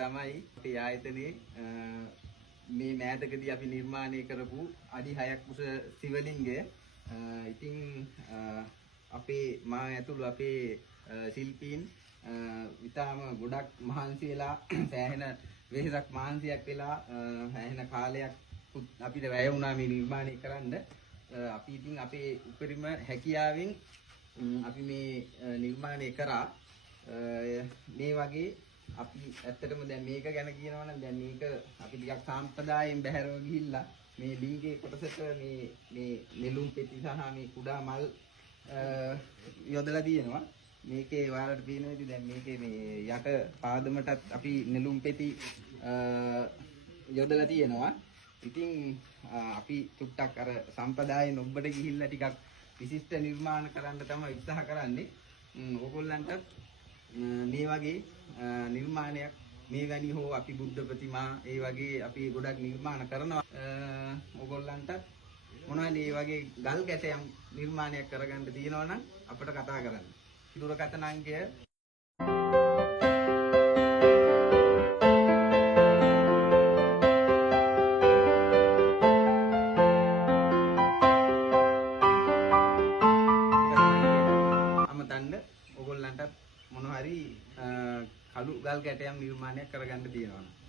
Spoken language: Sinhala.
තමයි අපේ ආයතනයේ මේ මෑතකදී අපි නිර්මාණය කරපු අඩි 6ක් උස සිවලිංගය. ඉතින් අපේ මා ඇතුළු අපේ ශිල්පීන් විතාම ගොඩක් මහන්සි වෙලා සෑහෙන වෙහෙසක් මහන්සියක් වෙලා සෑහෙන කාලයක් අපිට වැය වුණා මේ නිර්මාණය කරන්න. අපි ඉතින් අපේ උපරිම හැකියාවෙන් අපි මේ නිර්මාණය කරා. මේ වගේ අපි ඇත්තටම දැන් මේක ගැන කියනවා නම් දැන් මේක අපි ටිකක් සාම්ප්‍රදායෙන් බැහැරව ගිහිල්ලා මේ ලිංගේ කොටසට මේ නෙළුම් පෙති සහ මේ කුඩා මල් යොදලා තියෙනවා. මේකේ ඔයාලට පේනවා ඉතින් දැන් මේකේ මේ යට පාදමටත් අපි නෙළුම් පෙති යොදලා තියෙනවා. ඉතින් අපි ටුක්ටක් අර සම්ප්‍රදායෙන් ඔබට ගිහිල්ලා ටිකක් විශිෂ්ට නිර්මාණ කරන්න තමයි උත්සාහ කරන්නේ. ඕගොල්ලන්ට මේ වගේ නිර්මාණයක් මේ වැනි හෝ අපි බුද්ධ ප්‍රතිමා ඒ වගේ අපි ගොඩක් නිර්මාණ කරනවා. ඕගොල්ලන්ට මොනවද මේ වගේ ගල් ගැටයම් නිර්මාණයක් කරගන්න තියෙනවා නම් අපිට කතා කරන්න. දුරකථන අංකය ඔයගොල්ලන්ට මොන හරි කළු ගල් ගැටයම් නිර්මාණයක් කරගන්න තියෙනවා.